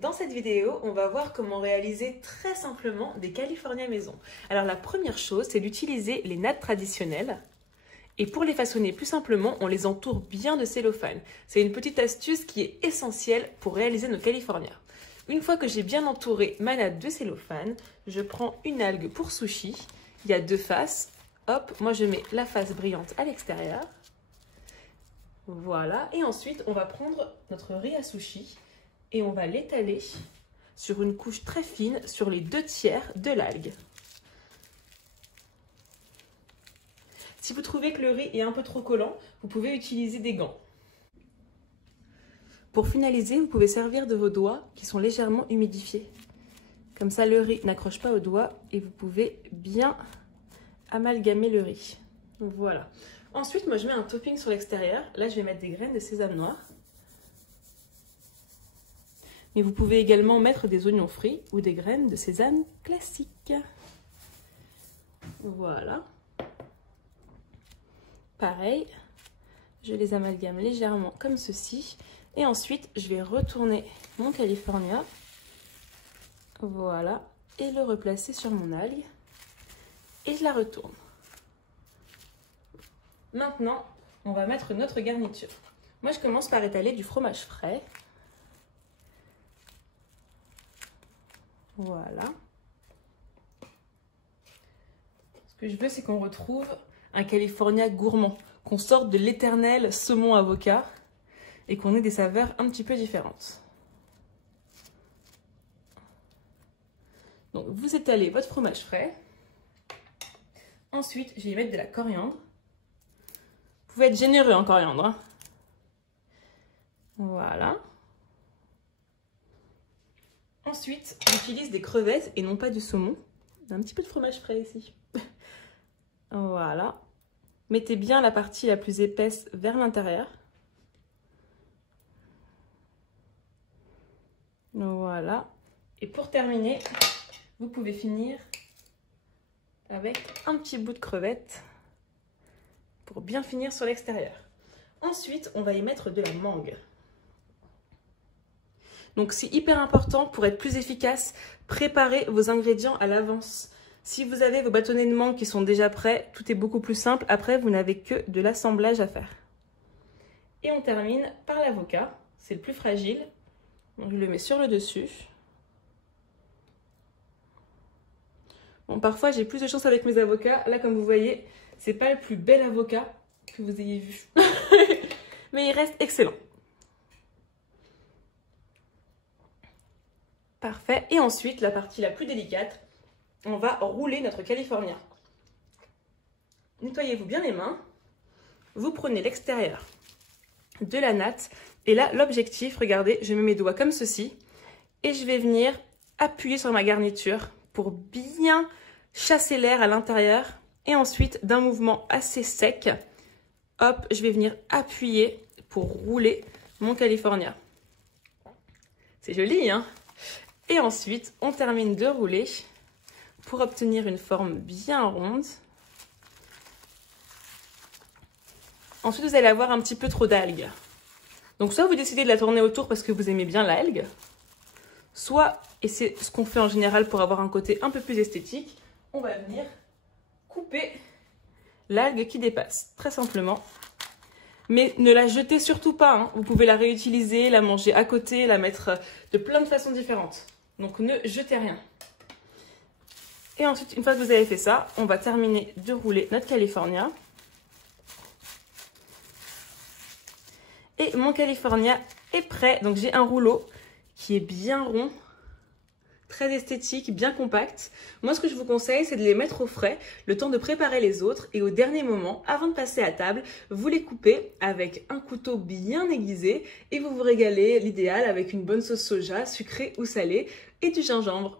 Dans cette vidéo, on va voir comment réaliser très simplement des California maison. Alors la première chose, c'est d'utiliser les nattes traditionnelles. Et pour les façonner plus simplement, on les entoure bien de cellophane. C'est une petite astuce qui est essentielle pour réaliser nos California. Une fois que j'ai bien entouré ma natte de cellophane, je prends une algue pour sushi. Il y a deux faces. Hop, moi je mets la face brillante à l'extérieur. Voilà, et ensuite on va prendre notre riz à sushi et on va l'étaler sur une couche très fine sur les 2/3 de l'algue. Si vous trouvez que le riz est un peu trop collant, vous pouvez utiliser des gants. Pour finaliser, vous pouvez servir de vos doigts qui sont légèrement humidifiés. Comme ça, le riz n'accroche pas aux doigts et vous pouvez bien amalgamer le riz. Voilà. Ensuite, moi, je mets un topping sur l'extérieur. Là, je vais mettre des graines de sésame noir. Mais vous pouvez également mettre des oignons frits ou des graines de sésame classiques. Voilà. Pareil, je les amalgame légèrement comme ceci. Et ensuite, je vais retourner mon California. Voilà. Et le replacer sur mon algue. Et je la retourne. Maintenant, on va mettre notre garniture. Moi, je commence par étaler du fromage frais. Voilà. Ce que je veux, c'est qu'on retrouve un California gourmand, qu'on sorte de l'éternel saumon avocat et qu'on ait des saveurs un petit peu différentes. Donc, vous étalez votre fromage frais. Ensuite, je vais y mettre de la coriandre. Vous pouvez être généreux en coriandre. Hein. Voilà. Ensuite, j'utilise des crevettes et non pas du saumon. Un petit peu de fromage frais ici. Voilà. Mettez bien la partie la plus épaisse vers l'intérieur. Voilà. Et pour terminer, vous pouvez finir avec un petit bout de crevette pour bien finir sur l'extérieur. Ensuite, on va y mettre de la mangue. Donc c'est hyper important pour être plus efficace, préparez vos ingrédients à l'avance. Si vous avez vos bâtonnets de mangue qui sont déjà prêts, tout est beaucoup plus simple. Après, vous n'avez que de l'assemblage à faire. Et on termine par l'avocat. C'est le plus fragile. Donc je le mets sur le dessus. Bon, parfois j'ai plus de chance avec mes avocats. Là, comme vous voyez, c'est pas le plus bel avocat que vous ayez vu. Mais il reste excellent. Parfait. Et ensuite, la partie la plus délicate, on va rouler notre California. Nettoyez-vous bien les mains. Vous prenez l'extérieur de la natte. Et là, l'objectif, regardez, je mets mes doigts comme ceci. Et je vais venir appuyer sur ma garniture pour bien chasser l'air à l'intérieur. Et ensuite, d'un mouvement assez sec, hop, je vais venir appuyer pour rouler mon California. C'est joli, hein? Et ensuite, on termine de rouler pour obtenir une forme bien ronde. Ensuite, vous allez avoir un petit peu trop d'algues. Donc, soit vous décidez de la tourner autour parce que vous aimez bien l'algue, soit, et c'est ce qu'on fait en général pour avoir un côté un peu plus esthétique, on va venir couper l'algue qui dépasse, très simplement. Mais ne la jetez surtout pas, hein. Vous pouvez la réutiliser, la manger à côté, la mettre de plein de façons différentes. Donc ne jetez rien. Et ensuite, une fois que vous avez fait ça, on va terminer de rouler notre California. Et mon California est prêt. Donc j'ai un rouleau qui est bien rond, très esthétique, bien compact. Moi, ce que je vous conseille, c'est de les mettre au frais, le temps de préparer les autres. Et au dernier moment, avant de passer à table, vous les coupez avec un couteau bien aiguisé et vous vous régalez, l'idéal avec une bonne sauce soja, sucrée ou salée, et du gingembre.